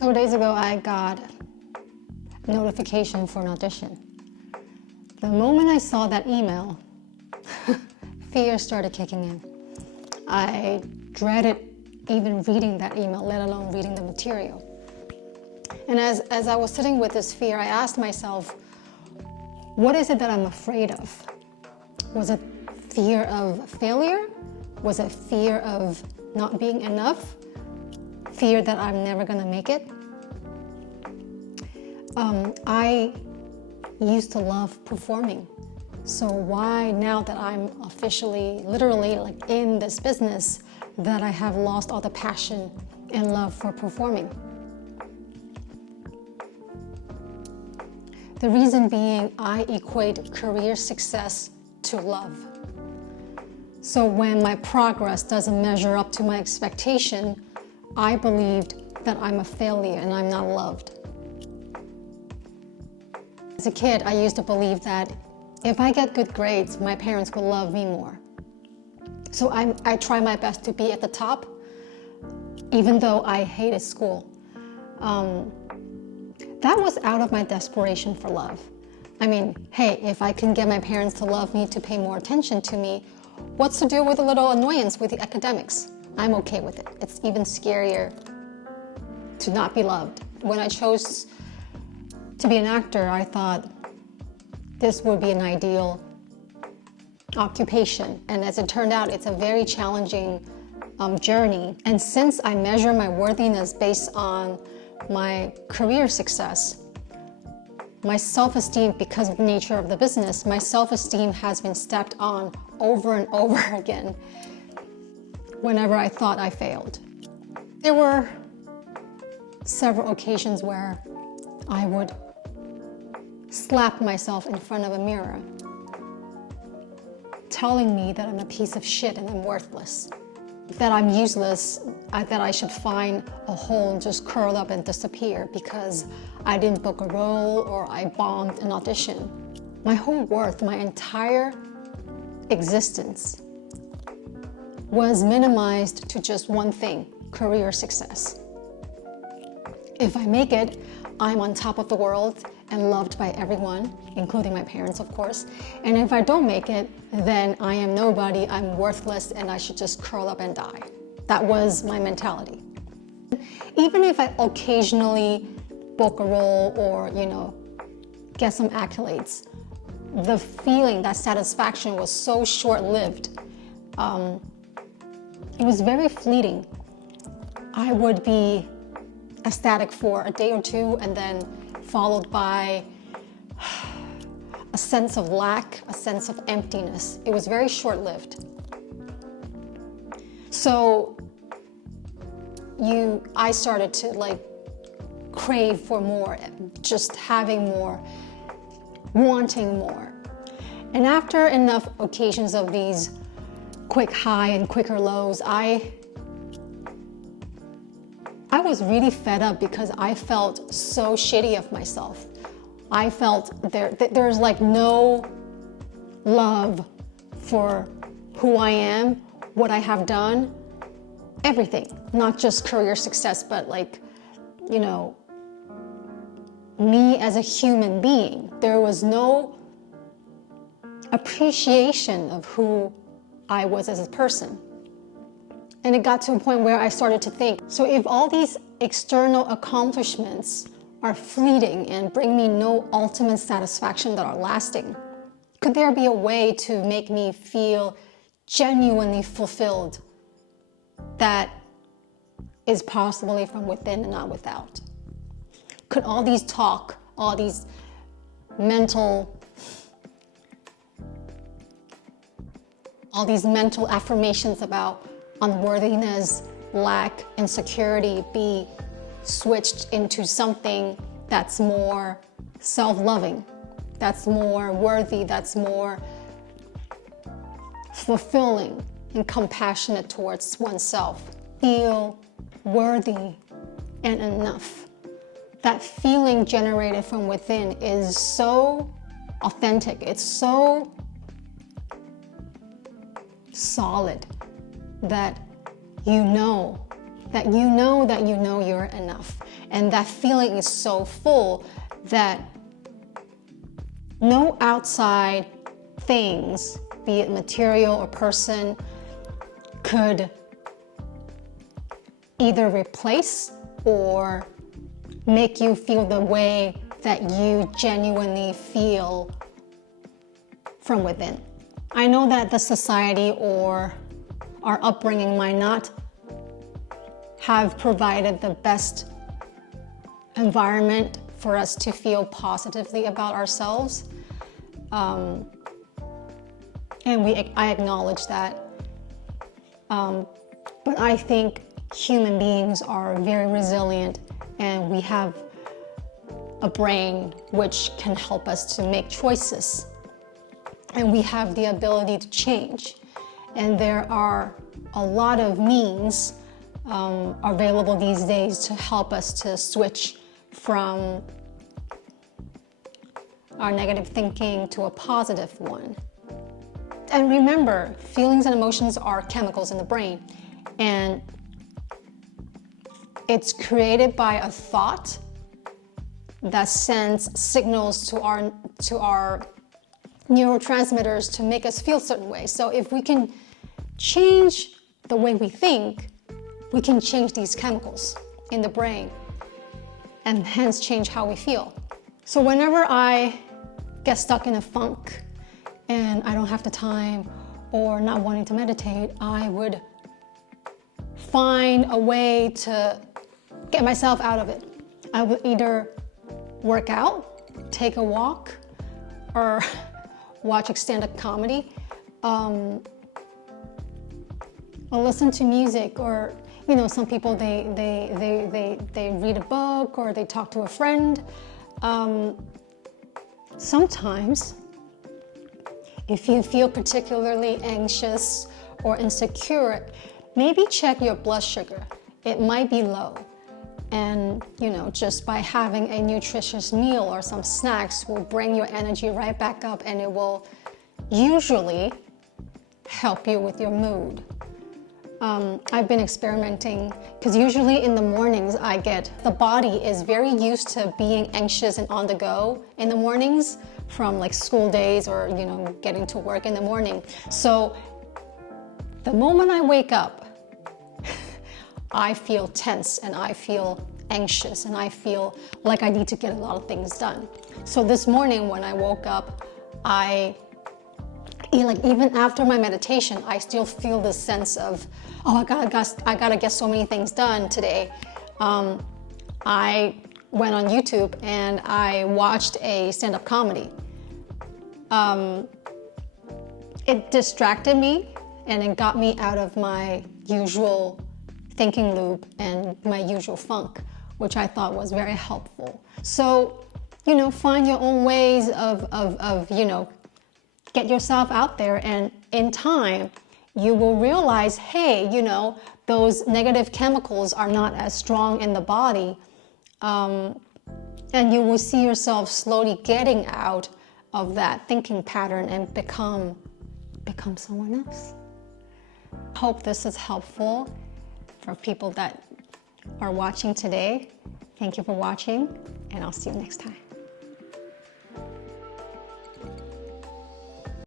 Couple days ago, I got a notification for an audition. The moment I saw that email, fear started kicking in. I dreaded even reading that email, let alone reading the material. And as I was sitting with this fear, I asked myself, what is it that I'm afraid of? Was it fear of failure? Was it fear of not being enough? Fear that I'm never gonna make it? I used to love performing. So why, now that I'm officially, literally like in this business, that I have lost all the passion and love for performing? The reason being, I equate career success to love. So when my progress doesn't measure up to my expectation, I believed that I'm a failure and I'm not loved. As a kid, I used to believe that if I get good grades, my parents will love me more. So I try my best to be at the top, even though I hated school. That was out of my desperation for love. I mean, hey, if I can get my parents to love me, to pay more attention to me, what's to do with a little annoyance with the academics? I'm okay with it. It's even scarier to not be loved. When I chose to be an actor, I thought this would be an ideal occupation. And as it turned out, it's a very challenging journey. And since I measure my worthiness based on my career success, my self-esteem, because of the nature of the business, my self-esteem has been stepped on over and over again whenever I thought I failed. There were several occasions where I would slap myself in front of a mirror, telling me that I'm a piece of shit and I'm worthless, that I'm useless, that I should find a hole and just curl up and disappear because I didn't book a role or I bombed an audition. My whole worth, my entire existence was minimized to just one thing: career success. If I make it, I'm on top of the world and loved by everyone, including my parents, of course. And if I don't make it, then I am nobody, I'm worthless, and I should just curl up and die. That was my mentality. Even if I occasionally book a role or, get some accolades, the feeling, that satisfaction was so short-lived. It was very fleeting. I would be ecstatic for a day or two and then followed by a sense of lack, a sense of emptiness. It was very short-lived. So I started to crave for more, just having more, wanting more. And after enough occasions of these quick high and quicker lows, I was really fed up because I felt so shitty of myself. I felt there's no love for who I am, what I have done, everything. Not just career success, but me as a human being. There was no appreciation of who I was as a person. And it got to a point where I started to think, so if all these external accomplishments are fleeting and bring me no ultimate satisfaction that are lasting, could there be a way to make me feel genuinely fulfilled that is possibly from within and not without? Could all these talk, all these mental affirmations about unworthiness, lack, insecurity be switched into something that's more self-loving, that's more worthy, that's more fulfilling and compassionate towards oneself? Feel worthy and enough. That feeling generated from within is so authentic, it's so solid that that you know you're enough. And that feeling is so full that no outside things, be it material or person, could either replace or make you feel the way that you genuinely feel from within. I know that the society or our upbringing might not have provided the best environment for us to feel positively about ourselves. And I acknowledge that. But I think human beings are very resilient, and we have a brain which can help us to make choices. And we have the ability to change. And there are a lot of means available these days to help us to switch from our negative thinking to a positive one. And remember, feelings and emotions are chemicals in the brain, and it's created by a thought that sends signals to our neurotransmitters to make us feel a certain way. So if we can change the way we think, we can change these chemicals in the brain and hence change how we feel. So whenever I get stuck in a funk and I don't have the time or not wanting to meditate, I would find a way to get myself out of it. I would either work out, take a walk, or watch stand-up comedy, or listen to music, or some people they read a book or they talk to a friend. Sometimes, if you feel particularly anxious or insecure, maybe check your blood sugar. It might be low. And just by having a nutritious meal or some snacks will bring your energy right back up, and it will usually help you with your mood. I've been experimenting because usually in the mornings the body is very used to being anxious and on the go in the mornings from like school days or getting to work in the morning. So the moment I wake up, I feel tense and I feel anxious and I feel like I need to get a lot of things done. So this morning when I woke up, even after my meditation, I still feel this sense of, I gotta get so many things done today. I went on YouTube and I watched a stand-up comedy. It distracted me and it got me out of my usual thinking loop and my usual funk, which I thought was very helpful. So, find your own ways of get yourself out there, and in time, you will realize, hey, those negative chemicals are not as strong in the body, and you will see yourself slowly getting out of that thinking pattern and become someone else. Hope this is helpful for people that are watching today. Thank you for watching, and I'll see you next time.